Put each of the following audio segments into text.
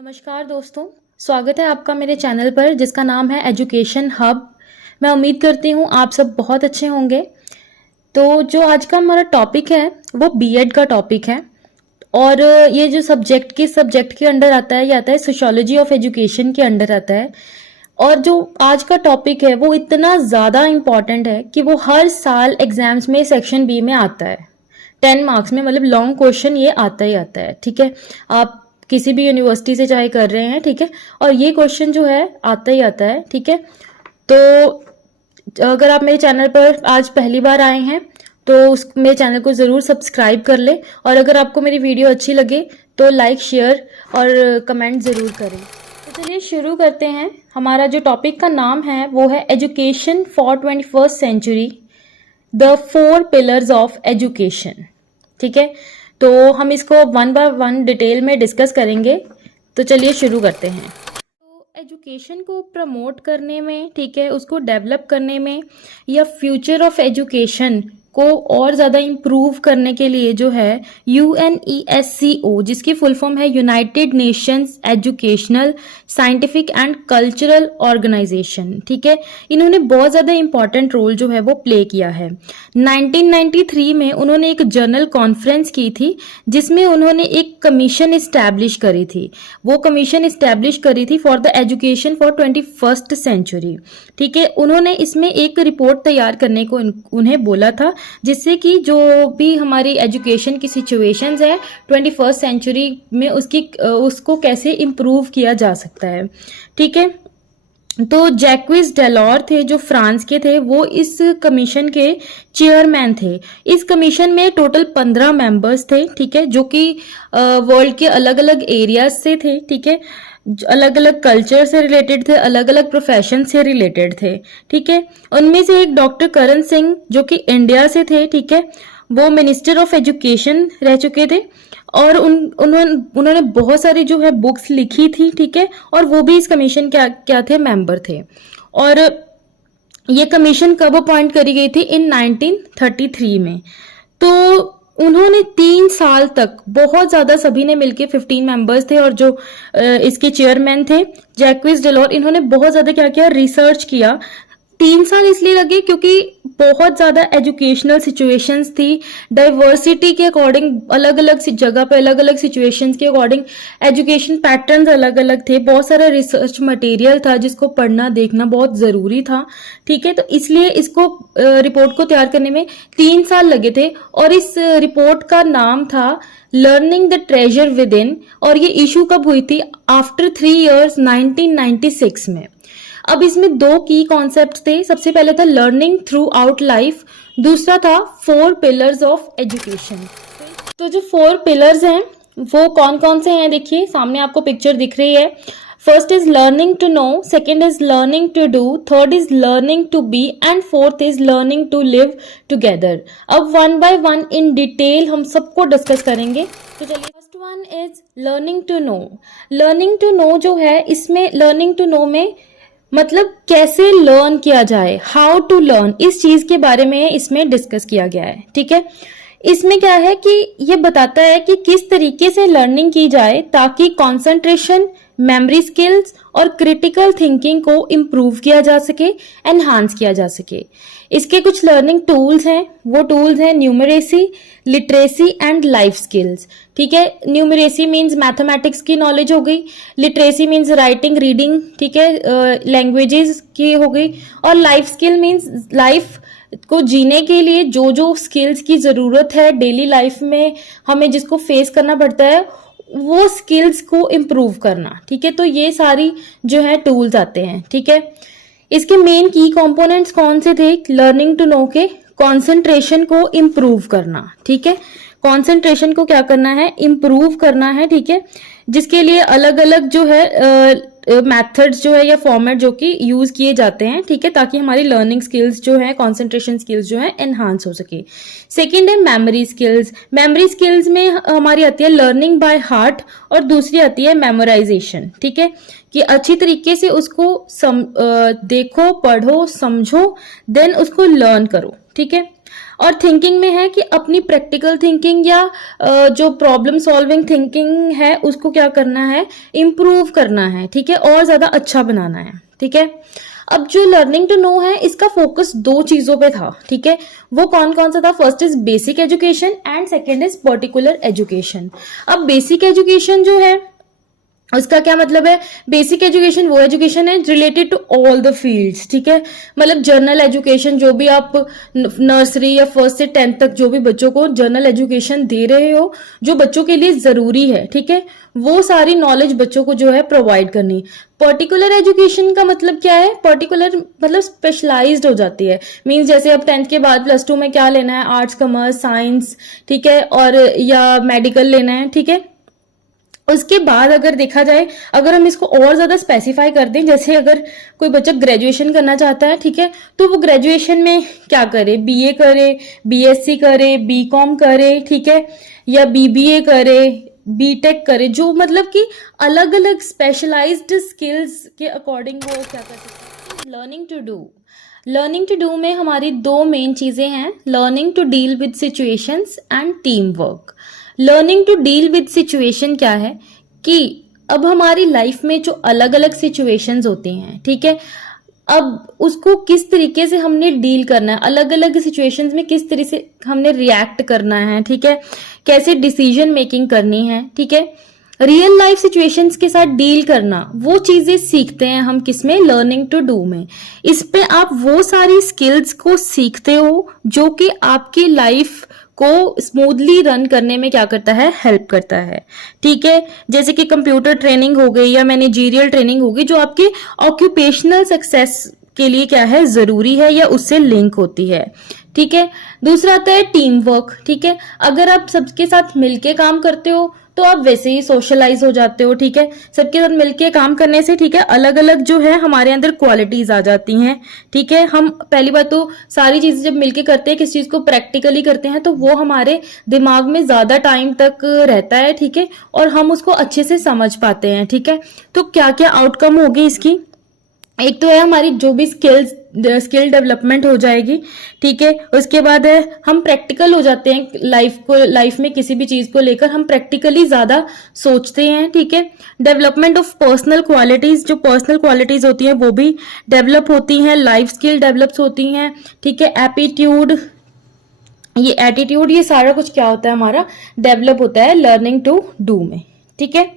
नमस्कार दोस्तों, स्वागत है आपका मेरे चैनल पर जिसका नाम है एजुकेशन हब। मैं उम्मीद करती हूँ आप सब बहुत अच्छे होंगे। तो जो आज का हमारा टॉपिक है वो बीएड का टॉपिक है और ये जो सब्जेक्ट के अंडर आता है, ये आता है सोशियोलॉजी ऑफ एजुकेशन के अंडर आता है। और जो आज का टॉपिक है वो इतना ज़्यादा इम्पॉर्टेंट है कि वो हर साल एग्जाम्स में सेक्शन बी में आता है। 10 मार्क्स में, मतलब लॉन्ग क्वेश्चन ये आता ही आता है। ठीक है, आप किसी भी यूनिवर्सिटी से चाहे कर रहे हैं, ठीक है, और ये क्वेश्चन जो है आता ही आता है। ठीक है, तो अगर आप मेरे चैनल पर आज पहली बार आए हैं तो मेरे चैनल को ज़रूर सब्सक्राइब कर ले, और अगर आपको मेरी वीडियो अच्छी लगे तो लाइक, शेयर और कमेंट ज़रूर करें। तो चलिए शुरू करते हैं। हमारा जो टॉपिक का नाम है वो है education for 21st century, the 4 pillars of education. ठीक है, तो हम इसको वन बाय वन डिटेल में डिस्कस करेंगे। तो चलिए शुरू करते हैं। तो एजुकेशन को प्रमोट करने में, ठीक है, उसको डेवलप करने में या फ्यूचर ऑफ एजुकेशन को और ज़्यादा इम्प्रूव करने के लिए जो है UNESCO, जिसकी फुल फॉर्म है United Nations educational, scientific and cultural organisation, ठीक है, इन्होंने बहुत ज़्यादा इंपॉर्टेंट रोल जो है वो प्ले किया है। 1993 में उन्होंने एक जर्नल कॉन्फ्रेंस की थी जिसमें उन्होंने एक कमीशन इस्टेब्लिश करी थी। वो कमीशन इस्टेब्लिश करी थी for the education for 21st century. ठीक है, उन्होंने इसमें एक रिपोर्ट तैयार करने को उन्हें बोला था, जिससे कि जो भी हमारी एजुकेशन की सिचुएशंस है 21st सेंचुरी में उसको कैसे इम्प्रूव किया जा सकता है। ठीक है, तो जैक्विस डेलॉर थे जो फ्रांस के थे, वो इस कमीशन के चेयरमैन थे। इस कमीशन में टोटल 15 मेंबर्स थे, ठीक है, जो कि वर्ल्ड के अलग अलग एरियाज से थे, ठीक है, अलग अलग कल्चर से रिलेटेड थे, अलग अलग प्रोफेशन से रिलेटेड थे। ठीक है, उनमें से एक डॉक्टर करण सिंह जो कि इंडिया से थे, ठीक है, वो मिनिस्टर ऑफ एजुकेशन रह चुके थे और उन्होंने बहुत सारी जो है बुक्स लिखी थी, ठीक है, और वो भी इस कमीशन क्या थे, मेंबर थे। और ये कमीशन कब अपॉइंट करी गई थी? इन 1933 में। तो उन्होंने 3 साल तक बहुत ज्यादा, सभी ने मिलके 15 मेंबर्स थे और जो इसके चेयरमैन थे जैक्विस डेलॉर, इन्होंने बहुत ज्यादा क्या किया, रिसर्च किया। 3 साल इसलिए लगे क्योंकि बहुत ज्यादा एजुकेशनल सिचुएशंस थी, डाइवर्सिटी के अकॉर्डिंग, अलग अलग जगह पे अलग अलग सिचुएशंस के अकॉर्डिंग एजुकेशन पैटर्न्स अलग अलग थे, बहुत सारा रिसर्च मटेरियल था जिसको पढ़ना देखना बहुत जरूरी था। ठीक है, तो इसलिए इसको रिपोर्ट को तैयार करने में 3 साल लगे थे और इस रिपोर्ट का नाम था learning the treasure with in, और ये इशू कब हुई थी? आफ्टर 3 years 1996 में। अब इसमें 2 की कॉन्सेप्ट थे। सबसे पहले था लर्निंग थ्रू आउट लाइफ, दूसरा था 4 पिलर्स ऑफ एजुकेशन। तो जो 4 पिलर्स हैं वो कौन कौन से हैं? देखिए सामने आपको पिक्चर दिख रही है। First is learning to know, second is learning to do, third is learning to be and fourth is learning to live together. अब one by one in detail हम सबको डिस्कस करेंगे। तो चलिए, first one is learning to know. Learning to know जो है, इसमें learning to no में मतलब कैसे लर्न किया जाए, हाउ टू लर्न, इस चीज के बारे में इसमें डिस्कस किया गया है। ठीक है, इसमें क्या है कि ये बताता है कि किस तरीके से लर्निंग की जाए ताकि कंसंट्रेशन, मेमोरी स्किल्स और क्रिटिकल थिंकिंग को इम्प्रूव किया जा सके, एनहांस किया जा सके। इसके कुछ लर्निंग टूल्स हैं, वो टूल्स हैं numeracy, literacy and life skills. ठीक है, न्यूमरेसी मीन्स मैथमेटिक्स की नॉलेज हो गई, लिटरेसी मीन्स राइटिंग, रीडिंग, ठीक है, लैंग्वेजेस की हो गई, और लाइफ स्किल मीन्स लाइफ को जीने के लिए जो जो स्किल्स की जरूरत है डेली लाइफ में, हमें जिसको फेस करना पड़ता है, वो स्किल्स को इम्प्रूव करना। ठीक है, तो ये सारी जो है टूल्स आते हैं। ठीक है, इसके मेन की कंपोनेंट्स कौन से थे लर्निंग टू नो के? कंसंट्रेशन को इम्प्रूव करना। ठीक है, कंसंट्रेशन को क्या करना है? इम्प्रूव करना है। ठीक है, जिसके लिए अलग अलग जो है मेथड्स जो है या फॉर्मेट जो कि यूज किए जाते हैं। ठीक है, ताकि हमारी लर्निंग स्किल्स जो है, कंसंट्रेशन स्किल्स जो है, एनहांस हो सके। सेकंड है मेमोरी स्किल्स। मेमोरी स्किल्स में हमारी आती है लर्निंग बाय हार्ट और दूसरी आती है मेमोराइजेशन। ठीक है, कि अच्छी तरीके से उसको देखो, पढ़ो, समझो, देन उसको लर्न करो। ठीक है, और थिंकिंग में है कि अपनी प्रैक्टिकल थिंकिंग या जो प्रॉब्लम सॉल्विंग थिंकिंग है उसको क्या करना है, इम्प्रूव करना है, ठीक है, और ज्यादा अच्छा बनाना है, ठीक है। अब जो लर्निंग टू नो है इसका फोकस दो चीजों पे था, ठीक है। वो कौन कौन सा था? First is basic education and second is particular education. अब बेसिक एजुकेशन जो है उसका क्या मतलब है? बेसिक एजुकेशन वो एजुकेशन है related to all the fields, ठीक है। मतलब जनरल एजुकेशन, जो भी आप नर्सरी या फर्स्ट से 10th तक जो भी बच्चों को जनरल एजुकेशन दे रहे हो, जो बच्चों के लिए जरूरी है, ठीक है, वो सारी नॉलेज बच्चों को जो है प्रोवाइड करनी। पर्टिकुलर एजुकेशन का मतलब क्या है? पर्टिकुलर मतलब स्पेशलाइज्ड हो जाती है। मींस जैसे अब 10th के बाद +2 में क्या लेना है, आर्ट्स, कॉमर्स, साइंस, ठीक है, और या मेडिकल लेना है, ठीक है। उसके बाद अगर देखा जाए, अगर हम इसको और ज्यादा स्पेसिफाई कर दें, जैसे अगर कोई बच्चा ग्रेजुएशन करना चाहता है, ठीक है, तो वो ग्रेजुएशन में क्या करे? बीए करे, बीएससी करे, बीकॉम करे, ठीक है, या बीबीए करे, बीटेक करे, जो मतलब कि अलग अलग स्पेशलाइज्ड स्किल्स के अकॉर्डिंग वो क्या कर सकते हैं। लर्निंग टू डू में हमारी दो मेन चीजें हैं, learning to deal with situations and team work. Learning to deal with situation क्या है कि अब हमारी लाइफ में जो अलग अलग सिचुएशंस होती हैं, ठीक है, अब उसको किस तरीके से हमने डील करना है, अलग अलग सिचुएशंस में किस तरीके से हमने रिएक्ट करना है, ठीक है, कैसे डिसीजन मेकिंग करनी है, ठीक है, रियल लाइफ सिचुएशंस के साथ डील करना, वो चीजें सीखते हैं हम किसमें? लर्निंग टू डू में। इस पे आप वो सारी स्किल्स को सीखते हो जो कि आपकी लाइफ को स्मूथली रन करने में क्या करता है? हेल्प करता है, ठीक है। जैसे कि कंप्यूटर ट्रेनिंग हो गई या मैनेजरियल ट्रेनिंग होगी, जो आपके ऑक्यूपेशनल सक्सेस के लिए क्या है? जरूरी है या उससे लिंक होती है, ठीक है। दूसरा आता है टीम वर्क, ठीक है। अगर आप सबके साथ मिलके काम करते हो तो आप वैसे ही सोशलाइज हो जाते हो, ठीक है। सबके साथ मिलके काम करने से, ठीक है, अलग अलग जो है हमारे अंदर क्वालिटीज आ जाती हैं, ठीक है। हम पहली बात तो सारी चीजें जब मिलके करते हैं, किस चीज को प्रैक्टिकली करते हैं, तो वो हमारे दिमाग में ज्यादा टाइम तक रहता है, ठीक है, और हम उसको अच्छे से समझ पाते हैं, ठीक है। तो क्या क्या आउटकम होगी इसकी? एक तो है हमारी जो भी स्किल डेवलपमेंट हो जाएगी, ठीक है। उसके बाद है हम प्रैक्टिकल हो जाते हैं, लाइफ में किसी भी चीज को लेकर हम प्रैक्टिकली ज्यादा सोचते हैं, ठीक है। डेवलपमेंट ऑफ पर्सनल क्वालिटीज, जो पर्सनल क्वालिटीज होती हैं वो भी डेवलप होती हैं, लाइफ स्किल डेवलप होती हैं, ठीक है। एप्टीट्यूड, ये एटीट्यूड, ये सारा कुछ क्या होता है? हमारा डेवलप होता है लर्निंग टू डू में, ठीक है।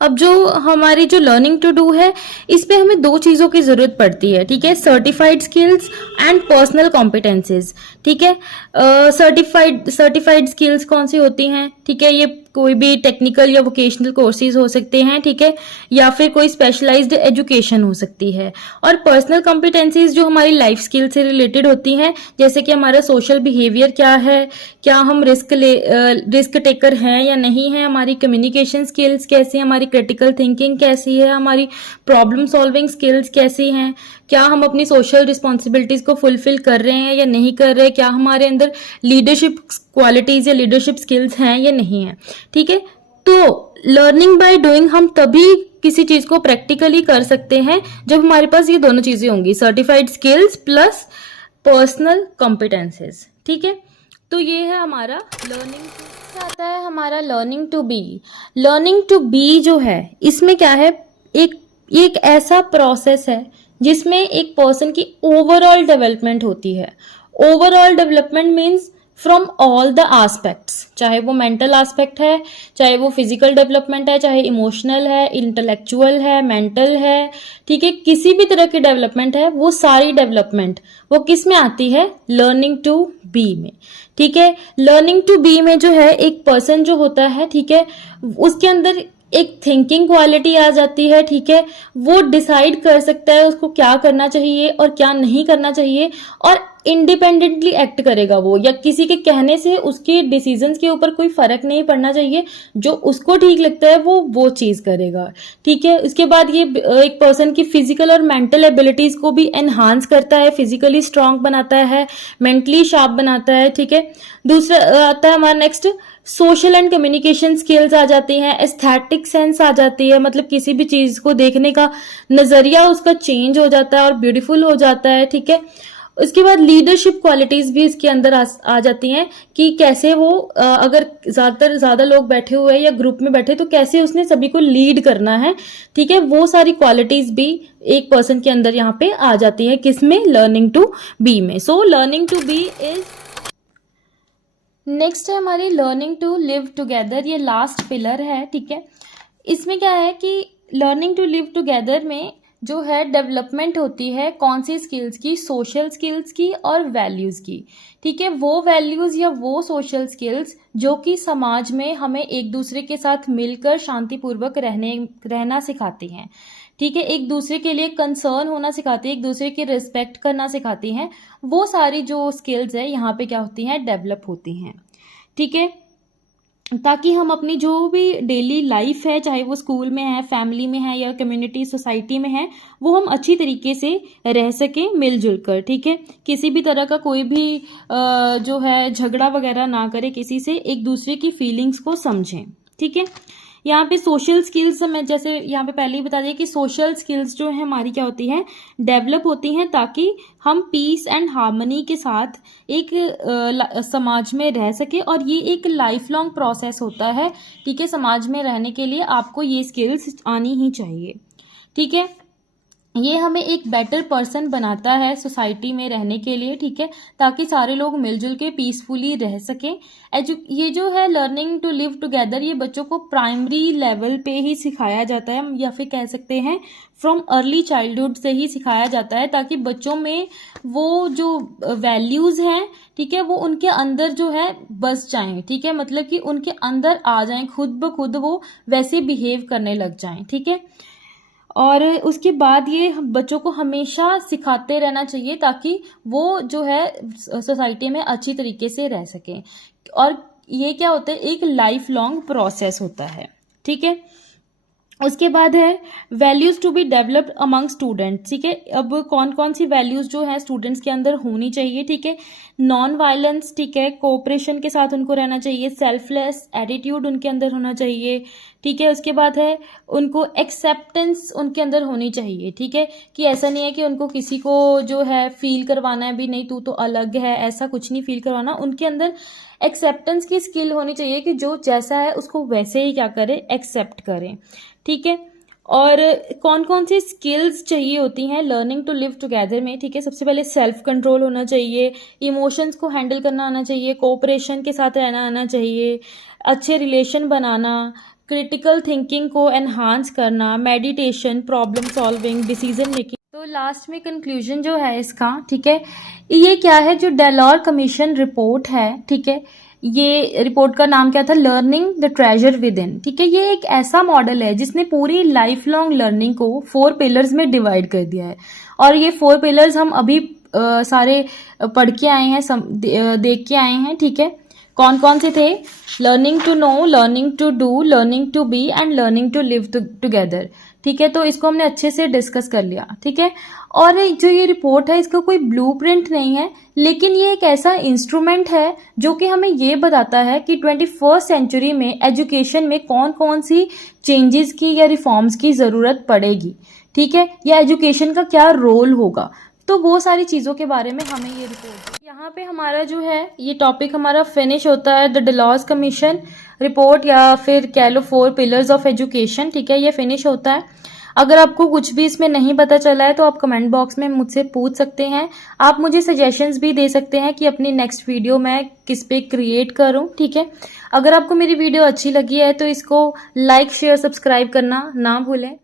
अब जो हमारी जो लर्निंग टू डू है, इस पे हमें दो चीजों की जरूरत पड़ती है, ठीक है, certified skills and personal competencies, ठीक है। सर्टिफाइड स्किल्स कौन सी होती हैं? ठीक है, ये कोई भी टेक्निकल या वोकेशनल कोर्सेज हो सकते हैं, ठीक है, या फिर कोई स्पेशलाइज्ड एजुकेशन हो सकती है। और पर्सनल कॉम्पिटेंसीज जो हमारी लाइफ स्किल से रिलेटेड होती हैं, जैसे कि हमारा सोशल बिहेवियर क्या है, क्या हम रिस्क टेकर हैं या नहीं है, हमारी कम्युनिकेशन स्किल्स कैसी है, हमारी क्रिटिकल थिंकिंग कैसी है, हमारी प्रॉब्लम सॉल्विंग स्किल्स कैसी हैं, क्या हम अपनी सोशल रिस्पॉन्सिबिलिटीज को फुलफिल कर रहे हैं या नहीं कर रहे, क्या हमारे अंदर लीडरशिप क्वालिटीज या लीडरशिप स्किल्स हैं या नहीं है, ठीक है। तो लर्निंग बाय डूइंग हम तभी किसी चीज को प्रैक्टिकली कर सकते हैं जब हमारे पास ये दोनों चीजें होंगी, certified skills plus personal competencies, ठीक है। तो ये है हमारा लर्निंग। आता है हमारा learning to be. Learning to be जो है, इसमें क्या है, एक ऐसा प्रोसेस है जिसमें एक पर्सन की ओवरऑल डेवलपमेंट होती है। Overall development means from all the aspects, चाहे वो मेंटल एस्पेक्ट है, चाहे वो फिजिकल डेवलपमेंट है, चाहे इमोशनल है, इंटेलेक्चुअल है, मेंटल है, ठीक है, किसी भी तरह की डेवलपमेंट है, वो सारी डेवलपमेंट वो किस में आती है? लर्निंग टू बी में, ठीक है। लर्निंग टू बी में जो है एक पर्सन जो होता है, ठीक है, उसके अंदर एक थिंकिंग क्वालिटी आ जाती है, ठीक है, वो डिसाइड कर सकता है उसको क्या करना चाहिए और क्या नहीं करना चाहिए, और इंडिपेंडेंटली एक्ट करेगा वो, या किसी के कहने से उसके डिसीजंस के ऊपर कोई फर्क नहीं पड़ना चाहिए, जो उसको ठीक लगता है वो चीज करेगा, ठीक है। उसके बाद ये एक पर्सन की फिजिकल और मेंटल एबिलिटीज को भी एनहांस करता है, फिजिकली स्ट्रांग बनाता है, मेंटली शार्प बनाता है, ठीक है। दूसरा आता है हमारा next, social and communication skills आ जाती हैं, एस्थेटिक सेंस आ जाती है, मतलब किसी भी चीज को देखने का नजरिया उसका चेंज हो जाता है और ब्यूटीफुल हो जाता है, ठीक है। उसके बाद लीडरशिप क्वालिटीज भी इसके अंदर आ जाती हैं कि कैसे वो अगर ज्यादा लोग बैठे हुए हैं या ग्रुप में बैठे तो कैसे उसने सभी को लीड करना है, ठीक है। वो सारी क्वालिटीज भी एक पर्सन के अंदर यहाँ पे आ जाती है, किसमें, लर्निंग टू बी में। So learning to be is next है हमारी लर्निंग टू लिव टुगेदर, ये लास्ट पिलर है, ठीक है। इसमें क्या है कि लर्निंग टू लिव टुगेदर में जो है डेवलपमेंट होती है कौन सी स्किल्स की, सोशल स्किल्स की और वैल्यूज़ की, ठीक है। वो वैल्यूज़ या वो सोशल स्किल्स जो कि समाज में हमें एक दूसरे के साथ मिलकर शांतिपूर्वक रहना सिखाती हैं, ठीक है। एक दूसरे के लिए कंसर्न होना सिखाती है, एक दूसरे की रिस्पेक्ट करना सिखाती हैं। वो सारी जो स्किल्स है यहाँ पे क्या होती हैं, डेवलप होती हैं, ठीक है। ताकि हम अपनी जो भी डेली लाइफ है, चाहे वो स्कूल में है, फैमिली में है या कम्युनिटी सोसाइटी में है, वो हम अच्छी तरीके से रह सकें मिलजुल कर, ठीक है। किसी भी तरह का कोई भी जो है झगड़ा वगैरह ना करे किसी से, एक दूसरे की फीलिंग्स को समझें, ठीक है। यहाँ पे सोशल स्किल्स मैं जैसे यहाँ पे पहले ही बता दिया कि सोशल स्किल्स जो है हमारी क्या होती है, डेवलप होती हैं ताकि हम पीस एंड हार्मनी के साथ एक समाज में रह सके। और ये एक लाइफ लॉन्ग प्रोसेस होता है, ठीक है। समाज में रहने के लिए आपको ये स्किल्स आनी ही चाहिए, ठीक है। ये हमें एक बेटर पर्सन बनाता है सोसाइटी में रहने के लिए, ठीक है, ताकि सारे लोग मिलजुल के पीसफुली रह सकें। ये जो है लर्निंग टू लिव टुगेदर, ये बच्चों को प्राइमरी लेवल पे ही सिखाया जाता है, या फिर कह सकते हैं फ्रॉम अर्ली चाइल्डहुड से ही सिखाया जाता है, ताकि बच्चों में वो जो वैल्यूज़ हैं, ठीक है, वो उनके अंदर जो है बस जाएं, ठीक है। मतलब कि उनके अंदर आ जाएं, खुद ब खुद वो वैसे बिहेव करने लग जाएं, ठीक है। और उसके बाद ये बच्चों को हमेशा सिखाते रहना चाहिए ताकि वो जो है सोसाइटी में अच्छी तरीके से रह सकें। और ये क्या होता है, एक लाइफ लॉन्ग प्रोसेस होता है, ठीक है। उसके बाद है values to be developed among students, ठीक है। अब कौन कौन सी वैल्यूज जो है स्टूडेंट्स के अंदर होनी चाहिए, ठीक है। नॉन वायलेंस, ठीक है, कोऑपरेशन के साथ उनको रहना चाहिए, सेल्फलेस एटीट्यूड उनके अंदर होना चाहिए, ठीक है। उसके बाद है उनको एक्सेप्टेंस उनके अंदर होनी चाहिए, ठीक है, कि ऐसा नहीं है कि उनको किसी को जो है फील करवाना है भी, नहीं तू तो अलग है, ऐसा कुछ नहीं फील करवाना। उनके अंदर एक्सेप्टेंस की स्किल होनी चाहिए कि जो जैसा है उसको वैसे ही क्या करें, एक्सेप्ट करें, ठीक है। और कौन कौन सी स्किल्स चाहिए होती हैं लर्निंग टू लिव टुगेदर में, ठीक है। सबसे पहले सेल्फ कंट्रोल होना चाहिए, इमोशंस को हैंडल करना आना चाहिए, कोऑपरेशन के साथ रहना आना चाहिए, अच्छे रिलेशन बनाना, क्रिटिकल थिंकिंग को एनहांस करना, meditation, problem solving, decision making. तो लास्ट में कंक्लूजन जो है इसका, ठीक है, ये क्या है, जो डेलॉर कमीशन रिपोर्ट है, ठीक है, ये रिपोर्ट का नाम क्या था, learning the treasure with in, ठीक है। ये एक ऐसा मॉडल है जिसने पूरी लाइफ लॉन्ग लर्निंग को 4 पिलर्स में डिवाइड कर दिया है। और ये 4 पिलर्स हम अभी सारे पढ़ के आए हैं, देख के आए हैं, ठीक है। कौन कौन से थे, learning to know, learning to do, learning to be and learning to live together, ठीक है। तो इसको हमने अच्छे से डिस्कस कर लिया, ठीक है। और जो ये रिपोर्ट है इसका कोई ब्लूप्रिंट नहीं है, लेकिन ये एक ऐसा इंस्ट्रूमेंट है जो कि हमें ये बताता है कि 21st सेंचुरी में एजुकेशन में कौन कौन सी चेंजेस की या रिफॉर्म्स की ज़रूरत पड़ेगी, ठीक है, या एजुकेशन का क्या रोल होगा। तो वो सारी चीज़ों के बारे में हमें ये रिपोर्ट, यहाँ पे हमारा जो है ये टॉपिक हमारा फिनिश होता है, द डेलॉर्स कमीशन रिपोर्ट, या फिर कह लो 4 पिलर्स ऑफ एजुकेशन, ठीक है, ये फिनिश होता है। अगर आपको कुछ भी इसमें नहीं पता चला है तो आप कमेंट बॉक्स में मुझसे पूछ सकते हैं। आप मुझे सजेशंस भी दे सकते हैं कि अपनी नेक्स्ट वीडियो मैं किस पे क्रिएट करूं, ठीक है। अगर आपको मेरी वीडियो अच्छी लगी है तो इसको लाइक, शेयर, सब्सक्राइब करना ना भूलें।